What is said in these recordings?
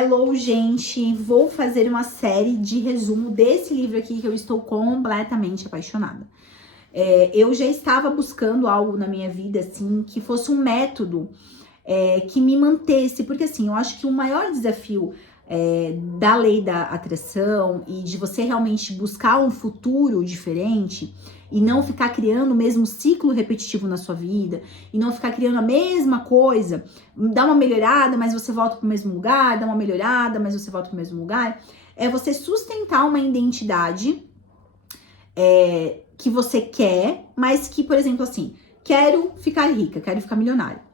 Hello, gente! Vou fazer uma série de resumo desse livro aqui que eu estou completamente apaixonada. Eu já estava buscando algo na minha vida, assim, que fosse um método que me mantesse, porque assim, eu acho que o maior desafio da lei da atração e de você realmente buscar um futuro diferente e não ficar criando o mesmo ciclo repetitivo na sua vida e não ficar criando a mesma coisa, dá uma melhorada, mas você volta para o mesmo lugar, dá uma melhorada, mas você volta para o mesmo lugar, é você sustentar uma identidade que você quer, mas que, por exemplo, assim, quero ficar rica, quero ficar milionária.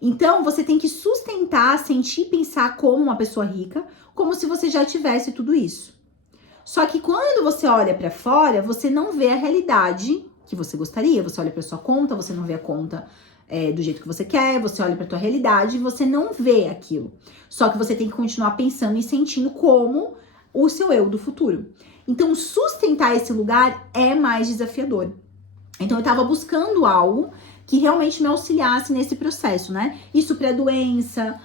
Então, você tem que sustentar, sentir e pensar como uma pessoa rica, como se você já tivesse tudo isso. Só que quando você olha para fora, você não vê a realidade que você gostaria. Você olha para sua conta, você não vê a conta do jeito que você quer, você olha para tua realidade e você não vê aquilo. Só que você tem que continuar pensando e sentindo como o seu eu do futuro. Então, sustentar esse lugar é mais desafiador. Então, eu tava buscando algo que realmente me auxiliasse nesse processo, né? Isso para doença,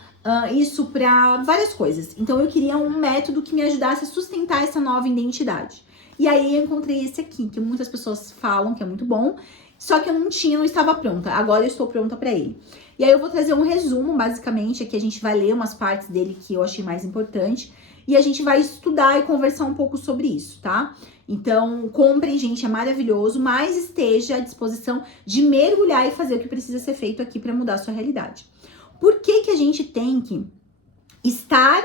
isso para várias coisas. Então, eu queria um método que me ajudasse a sustentar essa nova identidade. E aí, eu encontrei esse aqui, que muitas pessoas falam que é muito bom, só que eu não estava pronta. Agora eu estou pronta para ele. E aí, eu vou trazer um resumo, basicamente. Aqui a gente vai ler umas partes dele que eu achei mais importante. E a gente vai estudar e conversar um pouco sobre isso, tá? Então, comprem, gente, é maravilhoso, mas esteja à disposição de mergulhar e fazer o que precisa ser feito aqui para mudar a sua realidade. Por que que a gente tem que estar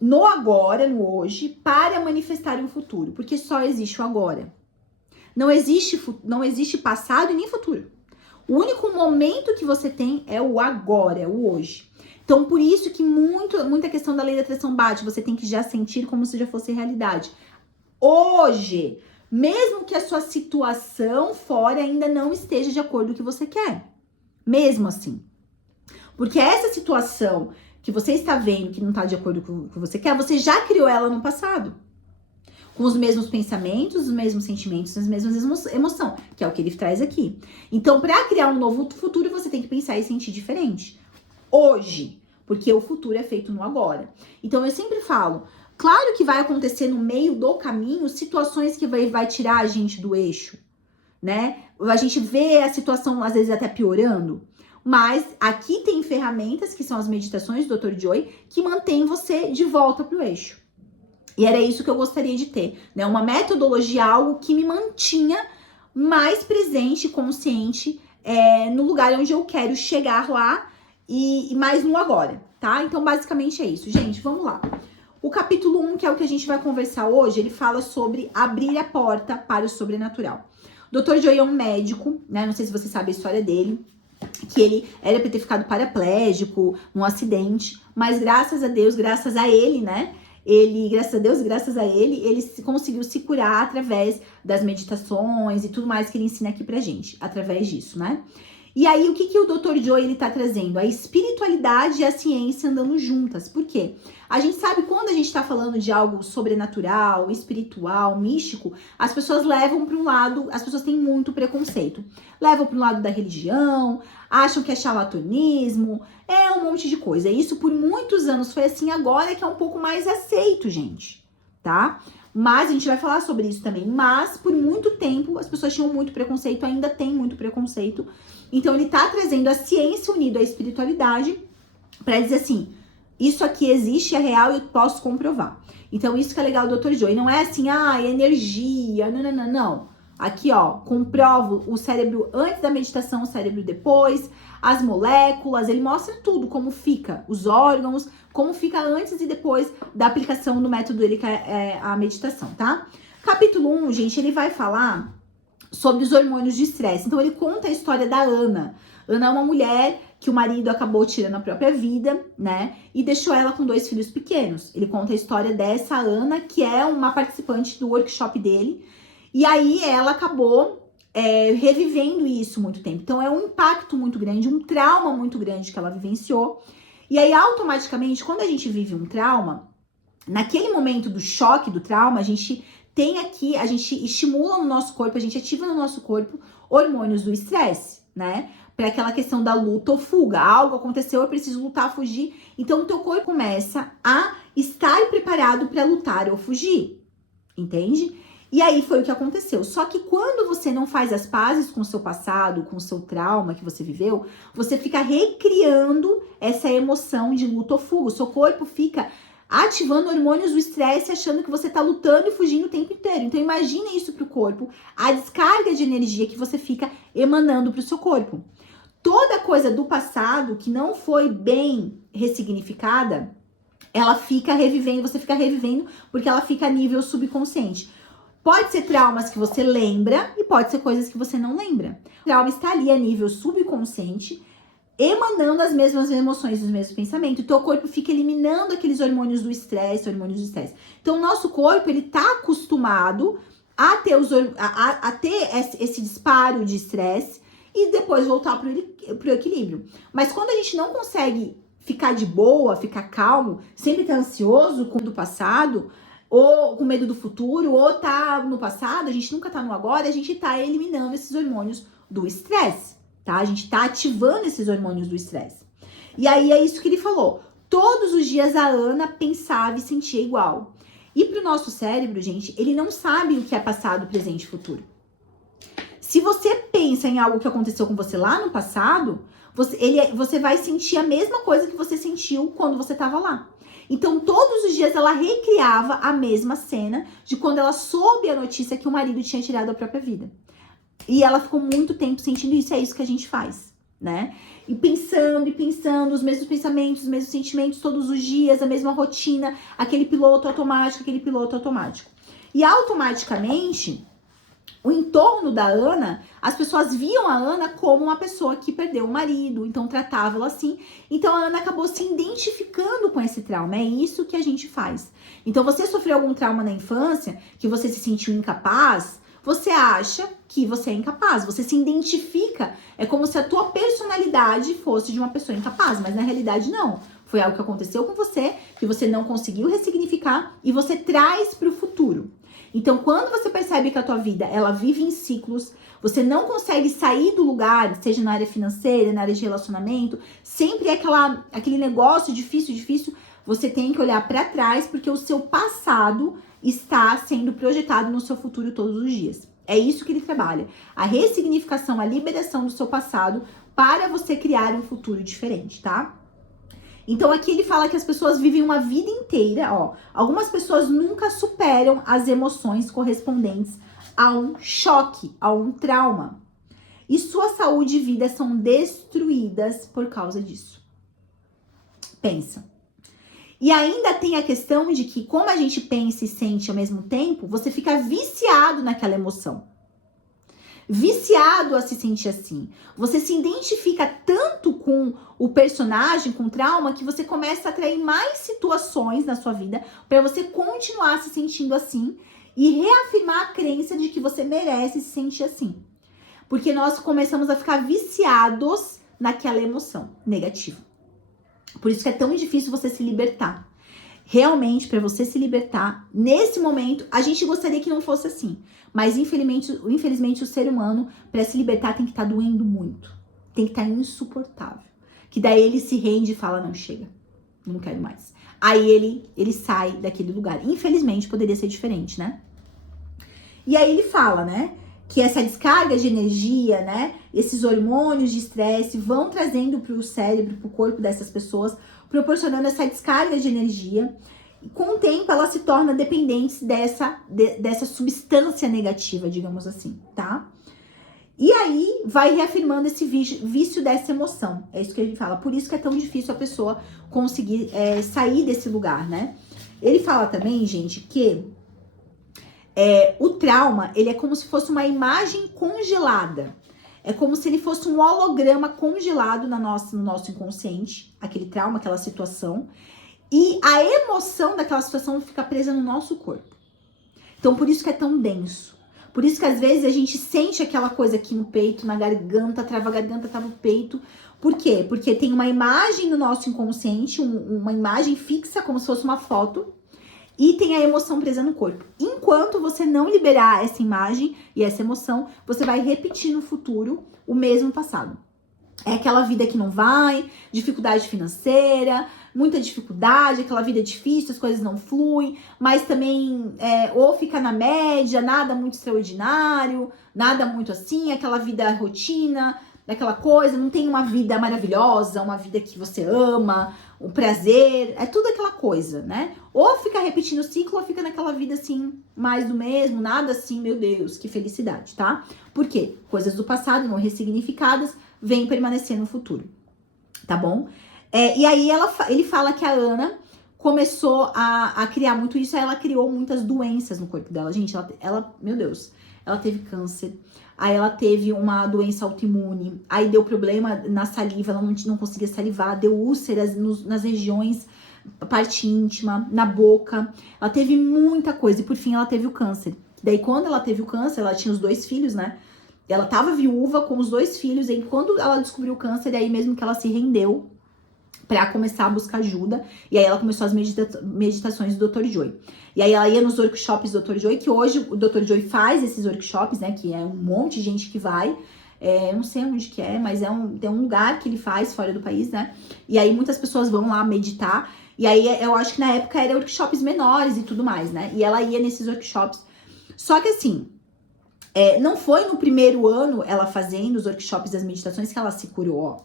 no agora, no hoje, para manifestar um futuro? Porque só existe o agora. Não existe passado e nem futuro. O único momento que você tem é o agora, é o hoje. Então, por isso que muita questão da lei da atração bate, você tem que já sentir como se já fosse realidade. Hoje, mesmo que a sua situação fora ainda não esteja de acordo com o que você quer. Mesmo assim. Porque essa situação que você está vendo que não está de acordo com o que você quer, você já criou ela no passado. Com os mesmos pensamentos, os mesmos sentimentos, as mesmas emoções, que é o que ele traz aqui. Então, para criar um novo futuro, você tem que pensar e sentir diferente. Hoje, porque o futuro é feito no agora. Então, eu sempre falo, claro que vai acontecer no meio do caminho situações que vai tirar a gente do eixo, né? A gente vê a situação, às vezes, até piorando. Mas aqui tem ferramentas, que são as meditações do Dr. Joy, que mantém você de volta pro eixo. E era isso que eu gostaria de ter, né? Uma metodologia, algo que me mantinha mais presente, consciente, no lugar onde eu quero chegar lá e mais no agora, tá? Então, basicamente é isso. Gente, vamos lá. O capítulo 1, que é o que a gente vai conversar hoje, ele fala sobre abrir a porta para o sobrenatural. Dr. Joy é um médico, né? Não sei se você sabe a história dele, que ele era para ter ficado paraplégico num acidente, mas graças a Deus, graças a ele, né? Graças a Deus, graças a ele conseguiu se curar através das meditações e tudo mais que ele ensina aqui pra gente, através disso, né? E aí, o que o Dr. Joy, ele tá trazendo? A espiritualidade e a ciência andando juntas. Por quê? A gente sabe quando a gente tá falando de algo sobrenatural, espiritual, místico, as pessoas levam para um lado, as pessoas têm muito preconceito. Levam para um lado da religião, acham que é charlatanismo, é um monte de coisa. Isso por muitos anos foi assim, agora que é um pouco mais aceito, gente, tá? Mas a gente vai falar sobre isso também. Mas por muito tempo as pessoas tinham muito preconceito, ainda tem muito preconceito. Então ele tá trazendo a ciência unida à espiritualidade para dizer assim, isso aqui existe, é real e eu posso comprovar. Então isso que é legal do Dr. Joy. Não é assim, é energia, não. Aqui, ó, comprovo o cérebro antes da meditação, o cérebro depois, as moléculas, ele mostra tudo, como fica, os órgãos, como fica antes e depois da aplicação do método dele, que é a meditação, tá? Capítulo 1, gente, ele vai falar sobre os hormônios de estresse. Então, ele conta a história da Ana. Ana é uma mulher que o marido acabou tirando a própria vida, né? E deixou ela com 2 filhos pequenos. Ele conta a história dessa Ana, que é uma participante do workshop dele. E aí, ela acabou revivendo isso muito tempo. Então, é um impacto muito grande, um trauma muito grande que ela vivenciou. E aí, automaticamente, quando a gente vive um trauma, naquele momento do choque do trauma, a gente estimula no nosso corpo, a gente ativa no nosso corpo hormônios do estresse, né? Para aquela questão da luta ou fuga. Algo aconteceu, eu preciso lutar, fugir. Então, o teu corpo começa a preparado para lutar ou fugir, entende? E aí foi o que aconteceu. Só que quando você não faz as pazes com o seu passado, com o seu trauma que você viveu, você fica recriando essa emoção de luta ou fuga. O seu corpo fica ativando hormônios do estresse, achando que você tá lutando e fugindo o tempo inteiro. Então imagine isso pro corpo, a descarga de energia que você fica emanando pro seu corpo. Toda coisa do passado que não foi bem ressignificada, ela fica revivendo, você fica revivendo porque ela fica a nível subconsciente. Pode ser traumas que você lembra e pode ser coisas que você não lembra. O trauma está ali a nível subconsciente, emanando as mesmas emoções, os mesmos pensamentos. O teu corpo fica eliminando aqueles hormônios do estresse, Então, o nosso corpo, ele tá acostumado a ter, esse disparo de estresse e depois voltar pro equilíbrio. Mas quando a gente não consegue ficar de boa, ficar calmo, sempre tá ansioso com o do passado, ou com medo do futuro, ou tá no passado, a gente nunca tá no agora, a gente tá eliminando esses hormônios do estresse, tá? A gente tá ativando esses hormônios do estresse. E aí é isso que ele falou. Todos os dias a Ana pensava e sentia igual. E pro nosso cérebro, gente, ele não sabe o que é passado, presente e futuro. Se você pensa em algo que aconteceu com você lá no passado, você vai sentir a mesma coisa que você sentiu quando você tava lá. Então, todos os dias ela recriava a mesma cena de quando ela soube a notícia que o marido tinha tirado a própria vida. E ela ficou muito tempo sentindo isso, é isso que a gente faz, né? E pensando, os mesmos pensamentos, os mesmos sentimentos todos os dias, a mesma rotina, aquele piloto automático. E automaticamente, o entorno da Ana, as pessoas viam a Ana como uma pessoa que perdeu o marido, então tratava ela assim. Então a Ana acabou se identificando com esse trauma, é isso que a gente faz. Então você sofreu algum trauma na infância, que você se sentiu incapaz, você acha que você é incapaz, você se identifica, é como se a tua personalidade fosse de uma pessoa incapaz, mas na realidade não. Foi algo que aconteceu com você, que você não conseguiu ressignificar e você traz para o futuro. Então, quando você percebe que a tua vida, ela vive em ciclos, você não consegue sair do lugar, seja na área financeira, na área de relacionamento, sempre é aquele negócio difícil, você tem que olhar para trás, porque o seu passado está sendo projetado no seu futuro todos os dias. É isso que ele trabalha. A ressignificação, a liberação do seu passado para você criar um futuro diferente, tá? Então aqui ele fala que as pessoas vivem uma vida inteira, ó. Algumas pessoas nunca superam as emoções correspondentes a um choque, a um trauma. E sua saúde e vida são destruídas por causa disso. Pensa. E ainda tem a questão de que, como a gente pensa e sente ao mesmo tempo, você fica viciado naquela emoção. Viciado a se sentir assim. Você se identifica tanto com o personagem, com o trauma, que você começa a atrair mais situações na sua vida para você continuar se sentindo assim e reafirmar a crença de que você merece se sentir assim. Porque nós começamos a ficar viciados naquela emoção negativa. Por isso que é tão difícil você se libertar. Realmente, para você se libertar, nesse momento, a gente gostaria que não fosse assim. Mas, infelizmente o ser humano, para se libertar, tem que estar doendo muito. Tem que estar insuportável. Que daí ele se rende e fala, não, chega, não quero mais. Aí ele sai daquele lugar. Infelizmente, poderia ser diferente, né? E aí ele fala, né, que essa descarga de energia, né, esses hormônios de estresse vão trazendo para o cérebro, para o corpo dessas pessoas, proporcionando essa descarga de energia. E com o tempo, ela se torna dependente dessa substância negativa, digamos assim, tá? E aí, vai reafirmando esse vício dessa emoção. É isso que ele fala. Por isso que é tão difícil a pessoa conseguir sair desse lugar, né? Ele fala também, gente, que o trauma, ele é como se fosse uma imagem congelada. É como se ele fosse um holograma congelado no nosso inconsciente, aquele trauma, aquela situação. E a emoção daquela situação fica presa no nosso corpo. Então, por isso que é tão denso. Por isso que às vezes a gente sente aquela coisa aqui no peito, na garganta, trava a garganta, trava o peito. Por quê? Porque tem uma imagem no nosso inconsciente, uma imagem fixa, como se fosse uma foto. E tem a emoção presa no corpo. Enquanto você não liberar essa imagem e essa emoção, você vai repetir no futuro o mesmo passado. É aquela vida que não vai, dificuldade financeira, muita dificuldade, aquela vida difícil, as coisas não fluem, mas também ou fica na média, nada muito extraordinário, nada muito assim, aquela vida rotina, aquela coisa, não tem uma vida maravilhosa, uma vida que você ama, um prazer, é tudo aquela coisa, né? Ou fica repetindo o ciclo, ou fica naquela vida assim, mais do mesmo, nada assim, meu Deus, que felicidade, tá? Por quê? Coisas do passado não ressignificadas vêm permanecer no futuro, tá bom? E aí ele fala que a Ana começou a criar muito isso, aí ela criou muitas doenças no corpo dela. Gente, ela meu Deus, ela teve câncer, aí ela teve uma doença autoimune, aí deu problema na saliva, ela não conseguia salivar, deu úlceras nas regiões, parte íntima, na boca, ela teve muita coisa, e por fim ela teve o câncer. Daí quando ela teve o câncer, ela tinha os 2 filhos, né? Ela tava viúva com os 2 filhos, e quando ela descobriu o câncer, aí mesmo que ela se rendeu pra começar a buscar ajuda, e aí ela começou as meditações do Dr. Joy. E aí ela ia nos workshops do Dr. Joy, que hoje o Dr. Joy faz esses workshops, né, que é um monte de gente que vai, eu não sei onde que é, mas tem um lugar que ele faz fora do país, né, e aí muitas pessoas vão lá meditar, e aí eu acho que na época eram workshops menores e tudo mais, né, e ela ia nesses workshops, só que assim, não foi no primeiro ano ela fazendo os workshops das meditações que ela se curou, ó.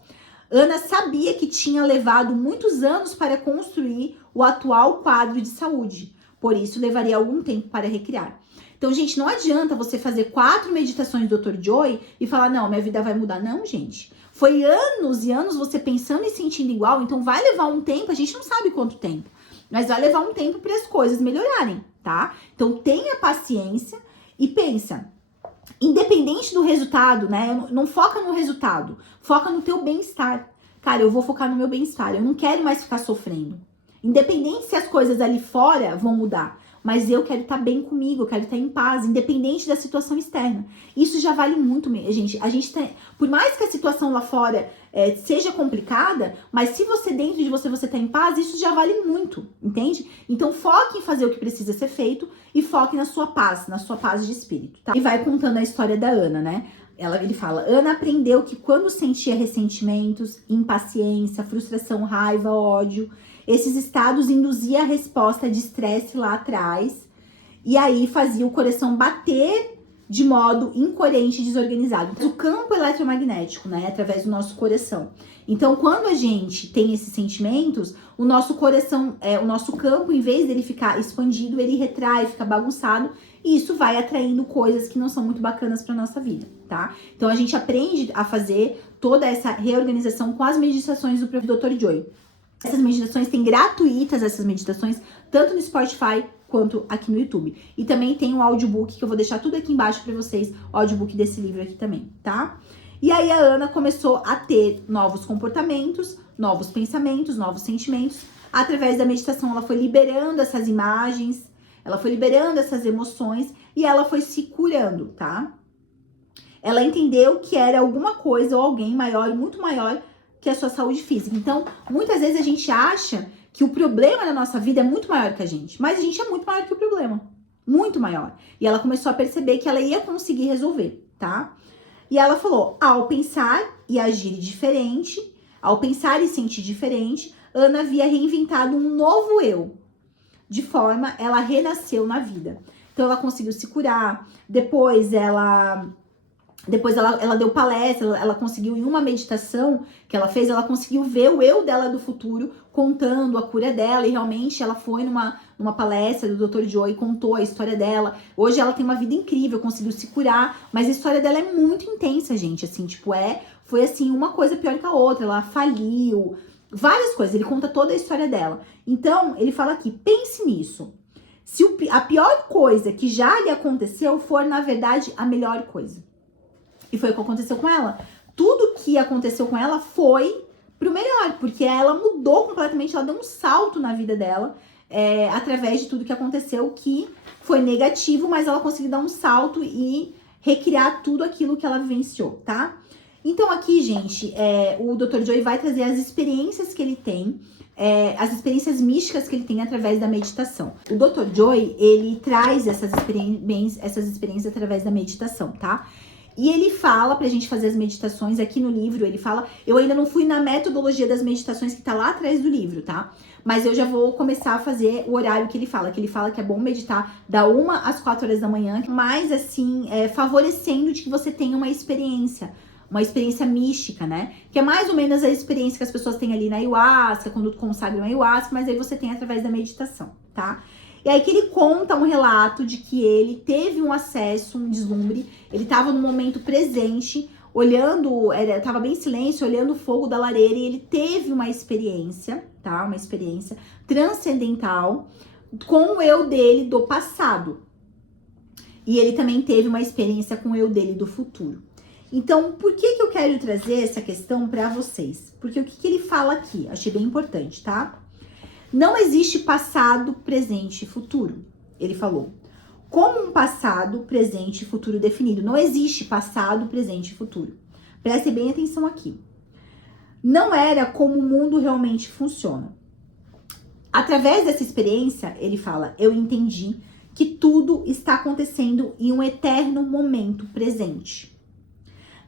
Ana sabia que tinha levado muitos anos para construir o atual quadro de saúde, por isso levaria algum tempo para recriar. Então, gente, não adianta você fazer 4 meditações do Dr. Joy e falar, não, minha vida vai mudar. Não, gente. Foi anos e anos você pensando e sentindo igual, então vai levar um tempo, a gente não sabe quanto tempo, mas vai levar um tempo para as coisas melhorarem, tá? Então, tenha paciência e pensa, independente do resultado, né? Não foca no resultado, foca no teu bem-estar. Cara, eu vou focar no meu bem-estar, eu não quero mais ficar sofrendo. Independente se as coisas ali fora vão mudar, mas eu quero estar bem comigo, eu quero estar em paz, independente da situação externa. Isso já vale muito, gente. A gente tem, por mais que a situação lá fora seja complicada, mas se você dentro de você tá em paz, isso já vale muito, entende? Então foque em fazer o que precisa ser feito e foque na sua paz de espírito, tá? E vai contando a história da Ana, né? Ele fala, Ana aprendeu que quando sentia ressentimentos, impaciência, frustração, raiva, ódio, esses estados induziam a resposta de estresse lá atrás e aí fazia o coração bater de modo incoerente e desorganizado. O campo eletromagnético, né, através do nosso coração. Então, quando a gente tem esses sentimentos, o nosso coração, o nosso campo, em vez dele ficar expandido, ele retrai, fica bagunçado, e isso vai atraindo coisas que não são muito bacanas para nossa vida, tá? Então, a gente aprende a fazer toda essa reorganização com as meditações do Dr. Joy. Essas meditações têm gratuitas, essas meditações, tanto no Spotify quanto aqui no YouTube. E também tem um audiobook, que eu vou deixar tudo aqui embaixo pra vocês, o audiobook desse livro aqui também, tá? E aí a Ana começou a ter novos comportamentos, novos pensamentos, novos sentimentos. Através da meditação, ela foi liberando essas imagens, ela foi liberando essas emoções e ela foi se curando, tá? Ela entendeu que era alguma coisa ou alguém maior, muito maior, que a sua saúde física. Então, muitas vezes a gente acha que o problema da nossa vida é muito maior que a gente, mas a gente é muito maior que o problema, muito maior. E ela começou a perceber que ela ia conseguir resolver, tá? E ela falou, ao pensar e agir diferente, ao pensar e sentir diferente, Ana havia reinventado um novo eu. De forma, ela renasceu na vida. Então, ela conseguiu se curar, depois ela deu palestra, ela conseguiu, em uma meditação que ela fez, ela conseguiu ver o eu dela do futuro contando a cura dela, e realmente ela foi numa palestra do Dr. Joy, contou a história dela. Hoje ela tem uma vida incrível, conseguiu se curar, mas a história dela é muito intensa, gente, assim, tipo, foi assim, uma coisa pior que a outra, ela faliu, várias coisas, ele conta toda a história dela. Então, ele fala aqui, pense nisso. Se a pior coisa que já lhe aconteceu for, na verdade, a melhor coisa. E foi o que aconteceu com ela. Tudo que aconteceu com ela foi pro melhor, porque ela mudou completamente, ela deu um salto na vida dela, através de tudo que aconteceu, que foi negativo, mas ela conseguiu dar um salto e recriar tudo aquilo que ela vivenciou, tá? Então aqui, gente, o Dr. Joy vai trazer as experiências que ele tem, as experiências místicas que ele tem através da meditação. O Dr. Joy, ele traz essas experiências através da meditação, tá? E ele fala pra gente fazer as meditações aqui no livro, ele fala, eu ainda não fui na metodologia das meditações que tá lá atrás do livro, tá? Mas eu já vou começar a fazer o horário que ele fala que é bom meditar da 1 às 4 horas da manhã, mas assim, favorecendo de que você tenha uma experiência mística, né? Que é mais ou menos a experiência que as pessoas têm ali na ayahuasca, quando consagram a ayahuasca, mas aí você tem através da meditação, tá? E aí que ele conta um relato de que ele teve um acesso, um deslumbre, ele estava no momento presente, olhando, tava bem em silêncio, olhando o fogo da lareira, e ele teve uma experiência, tá? Uma experiência transcendental com o eu dele do passado. E ele também teve uma experiência com o eu dele do futuro. Então, por que eu quero trazer essa questão para vocês? Porque o que ele fala aqui? Achei bem importante, tá? Não existe passado, presente e futuro. Ele falou. Como um passado, presente e futuro definido. Não existe passado, presente e futuro. Preste bem atenção aqui. Não era como o mundo realmente funciona. Através dessa experiência, ele fala, eu entendi que tudo está acontecendo em um eterno momento presente.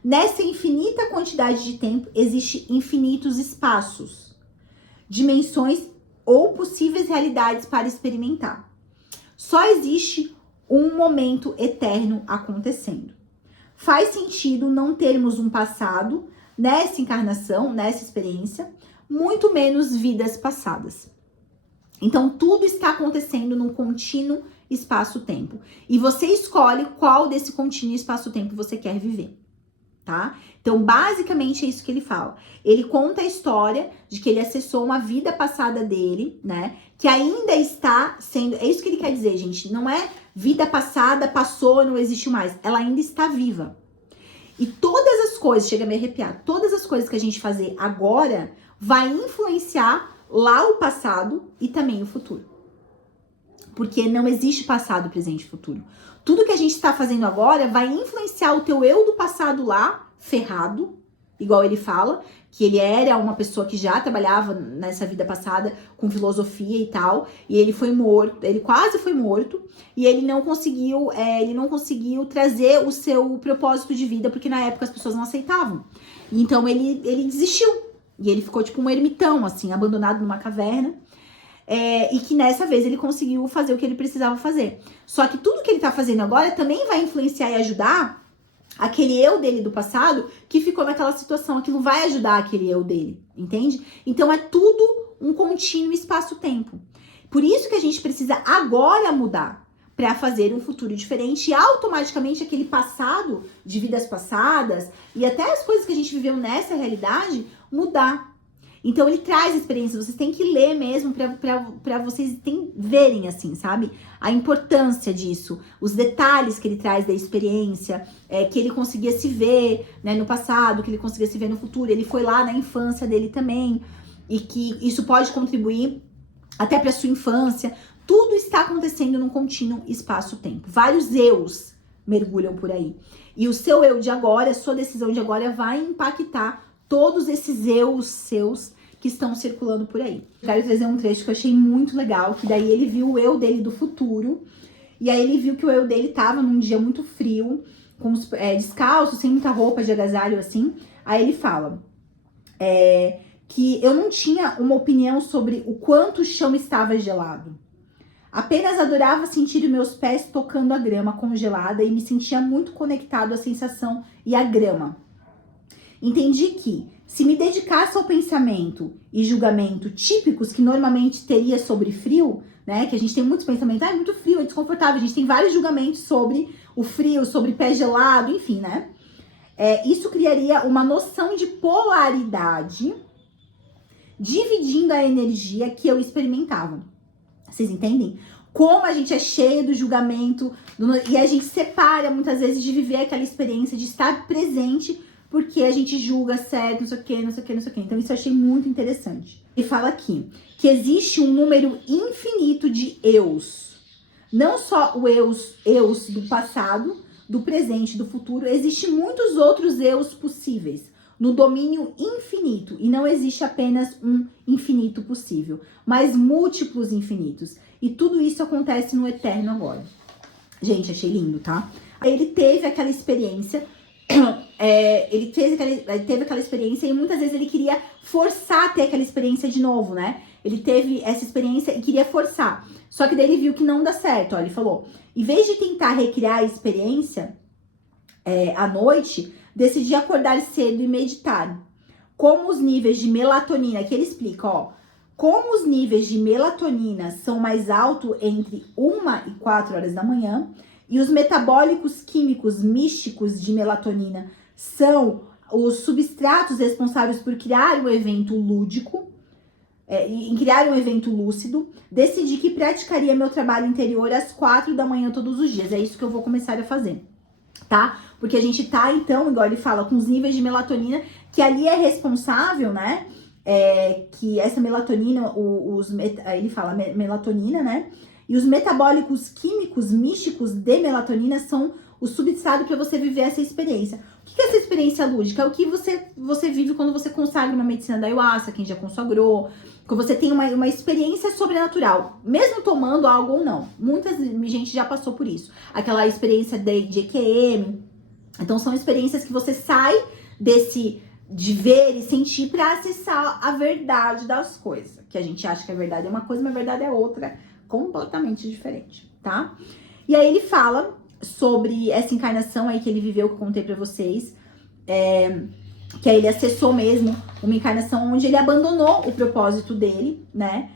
Nessa infinita quantidade de tempo, existem infinitos espaços, dimensões ou possíveis realidades para experimentar. Só existe um momento eterno acontecendo. Faz sentido não termos um passado nessa encarnação, nessa experiência, muito menos vidas passadas. Então, tudo está acontecendo num contínuo espaço-tempo. E você escolhe qual desse contínuo espaço-tempo você quer viver, tá? Então, basicamente é isso que ele fala. Ele conta a história de que ele acessou uma vida passada dele, né? Que ainda está sendo... É isso que ele quer dizer, gente. Não é vida passada, passou, não existe mais. Ela ainda está viva. E todas as coisas, chega a me arrepiar, todas as coisas que a gente fazer agora vai influenciar lá o passado e também o futuro. Porque não existe passado, presente e futuro. Tudo que a gente está fazendo agora vai influenciar o teu eu do passado lá, ferrado, igual ele fala, que ele era uma pessoa que já trabalhava nessa vida passada com filosofia e tal, e ele foi morto, ele quase foi morto, e ele não conseguiu trazer o seu propósito de vida, porque na época as pessoas não aceitavam. Então ele desistiu, e ele ficou tipo um ermitão, assim, abandonado numa caverna, e que nessa vez ele conseguiu fazer o que ele precisava fazer. Só que tudo que ele tá fazendo agora também vai influenciar e ajudar aquele eu dele do passado que ficou naquela situação. Aquilo vai ajudar aquele eu dele, entende? Então é tudo um contínuo espaço-tempo. Por isso que a gente precisa agora mudar para fazer um futuro diferente e automaticamente aquele passado de vidas passadas e até as coisas que a gente viveu nessa realidade mudar. Então ele traz experiências, vocês têm que ler mesmo para vocês verem assim, sabe? A importância disso, os detalhes que ele traz da experiência, que ele conseguia se ver, né, no passado, que ele conseguia se ver no futuro, ele foi lá na infância dele também, e que isso pode contribuir até para sua infância. Tudo está acontecendo num contínuo espaço-tempo. Vários eus mergulham por aí. E o seu eu de agora, a sua decisão de agora vai impactar todos esses eus seus que estão circulando por aí. Quero trazer um trecho que eu achei muito legal, que daí ele viu o eu dele do futuro, e aí ele viu que o eu dele tava num dia muito frio, com descalço, sem muita roupa de agasalho, assim. Aí ele fala que eu não tinha uma opinião sobre o quanto o chão estava gelado. Apenas adorava sentir os meus pés tocando a grama congelada e me sentia muito conectado à sensação e à grama. Entendi que, se me dedicasse ao pensamento e julgamento típicos que normalmente teria sobre frio, né? Que a gente tem muitos pensamentos, é muito frio, é desconfortável. A gente tem vários julgamentos sobre o frio, sobre pé gelado, enfim, né? Isso criaria uma noção de polaridade, dividindo a energia que eu experimentava. Vocês entendem? Como a gente é cheio do julgamento, e a gente separa muitas vezes de viver aquela experiência, de estar presente, porque a gente julga certo, não sei o que, não sei o que, não sei o que. Então isso eu achei muito interessante. Ele fala aqui que existe um número infinito de eus. Não só o eus do passado, do presente, do futuro. Existem muitos outros eus possíveis no domínio infinito. E não existe apenas um infinito possível, mas múltiplos infinitos. E tudo isso acontece no eterno agora. Gente, achei lindo, tá? Ele teve aquela experiência ele teve aquela experiência e muitas vezes ele queria forçar a ter aquela experiência de novo, né? Ele teve essa experiência e queria forçar. Só que daí ele viu que não dá certo, ó, ele falou, em vez de tentar recriar a experiência à noite, decidi acordar cedo e meditar. Como os níveis de melatonina, que ele explica, ó, como os níveis de melatonina são mais altos entre 1 e 4 horas da manhã, e os metabólicos químicos místicos de melatonina são os substratos responsáveis por criar um evento lúdico, em criar um evento lúcido, decidi que praticaria meu trabalho interior às 4 da manhã todos os dias. É isso que eu vou começar a fazer, tá? Porque a gente tá, então, igual ele fala, com os níveis de melatonina, que ali é responsável, né? Que essa melatonina, ele fala melatonina, né? E os metabólicos químicos místicos de melatonina são o substrato para você viver essa experiência. O que é essa experiência lúdica? É o que você vive quando você consagra uma medicina da ayahuasca, quem já consagrou, quando você tem uma experiência sobrenatural, mesmo tomando algo ou não. Muita gente já passou por isso. Aquela experiência de EQM. Então, são experiências que você sai de ver e sentir para acessar a verdade das coisas. Que a gente acha que a verdade é uma coisa, mas a verdade é outra, completamente diferente, tá? E aí ele fala sobre essa encarnação aí que ele viveu, que eu contei pra vocês, que aí ele acessou mesmo uma encarnação onde ele abandonou o propósito dele, né?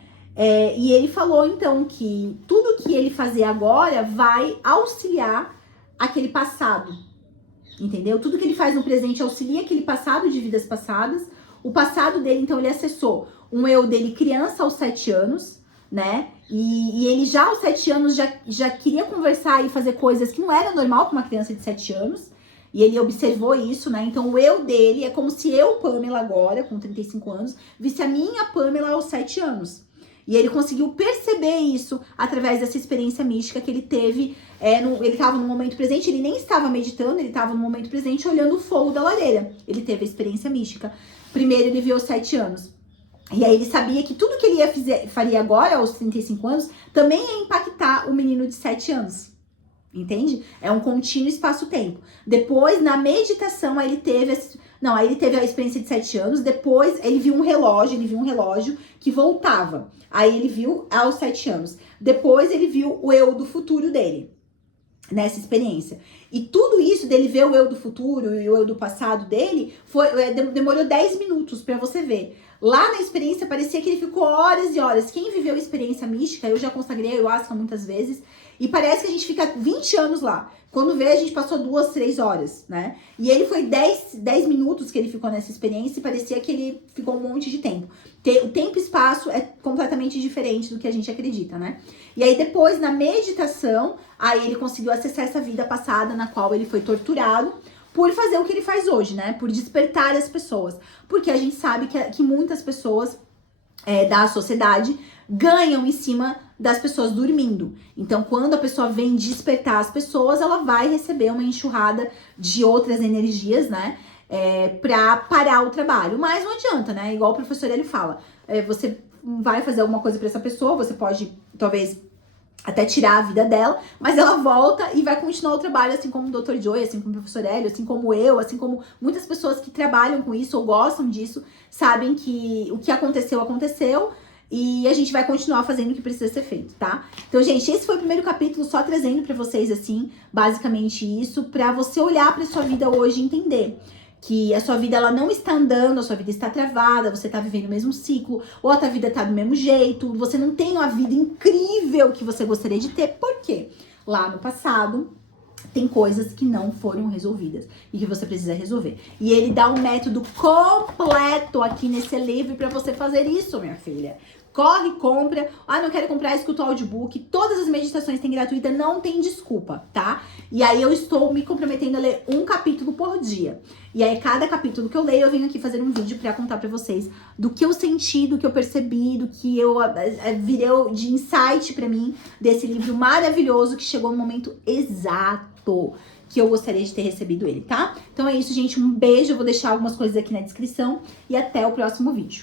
E ele falou, então, que tudo que ele fazer agora vai auxiliar aquele passado, entendeu? Tudo que ele faz no presente auxilia aquele passado de vidas passadas. O passado dele, então, ele acessou um eu dele criança aos 7 anos, né? E ele já aos 7 anos já queria conversar e fazer coisas que não era normal para uma criança de 7 anos. E ele observou isso, né? Então o eu dele é como se eu, Pamela, agora, com 35 anos, visse a minha Pamela aos 7 anos. E ele conseguiu perceber isso através dessa experiência mística que ele teve. Ele estava no momento presente, ele nem estava meditando, ele estava no momento presente olhando o fogo da lareira. Ele teve a experiência mística. Primeiro ele viu aos 7 anos. E aí ele sabia que tudo que ele faria agora, aos 35 anos, também ia impactar o menino de 7 anos. Entende? É um contínuo espaço-tempo. Depois, na meditação, aí ele teve a experiência de 7 anos. Depois, ele viu um relógio que voltava. Aí ele viu aos 7 anos. Depois, ele viu o eu do futuro dele, nessa experiência. E tudo isso dele ver o eu do futuro e o eu do passado dele, demorou 10 minutos pra você ver. Lá na experiência, parecia que ele ficou horas e horas. Quem viveu a experiência mística, eu já consagrei a ayahuasca muitas vezes, e parece que a gente fica 20 anos lá. Quando vê, a gente passou 2, 3 horas, né? E ele foi 10 minutos que ele ficou nessa experiência e parecia que ele ficou um monte de tempo. O tempo e espaço é completamente diferente do que a gente acredita, né? E aí depois, na meditação, aí ele conseguiu acessar essa vida passada na qual ele foi torturado por fazer o que ele faz hoje, né? Por despertar as pessoas. Porque a gente sabe que muitas pessoas da sociedade ganham em cima das pessoas dormindo. Então, quando a pessoa vem despertar as pessoas, ela vai receber uma enxurrada de outras energias, né? Pra parar o trabalho. Mas não adianta, né? Igual o professor ele fala. Você vai fazer alguma coisa pra essa pessoa, você pode, talvez, até tirar a vida dela, mas ela volta e vai continuar o trabalho, assim como o Dr. Joy, assim como o professor Hélio, assim como eu, assim como muitas pessoas que trabalham com isso ou gostam disso, sabem que o que aconteceu, aconteceu, e a gente vai continuar fazendo o que precisa ser feito, tá? Então, gente, esse foi o primeiro capítulo, só trazendo pra vocês, assim, basicamente isso, pra você olhar pra sua vida hoje e entender que a sua vida ela não está andando, a sua vida está travada, você está vivendo o mesmo ciclo, ou a tua vida está do mesmo jeito, você não tem uma vida incrível que você gostaria de ter. Por quê? Lá no passado tem coisas que não foram resolvidas e que você precisa resolver. E ele dá um método completo aqui nesse livro para você fazer isso, minha filha. Corre, compra. Ah, não quero comprar, escuta o audiobook. Todas as meditações têm gratuita, não tem desculpa, tá? E aí eu estou me comprometendo a ler um capítulo por dia. E aí cada capítulo que eu leio, eu venho aqui fazer um vídeo pra contar pra vocês do que eu senti, do que eu percebi, do que eu virei de insight pra mim desse livro maravilhoso que chegou no momento exato que eu gostaria de ter recebido ele, tá? Então é isso, gente. Um beijo. Eu vou deixar algumas coisas aqui na descrição e até o próximo vídeo.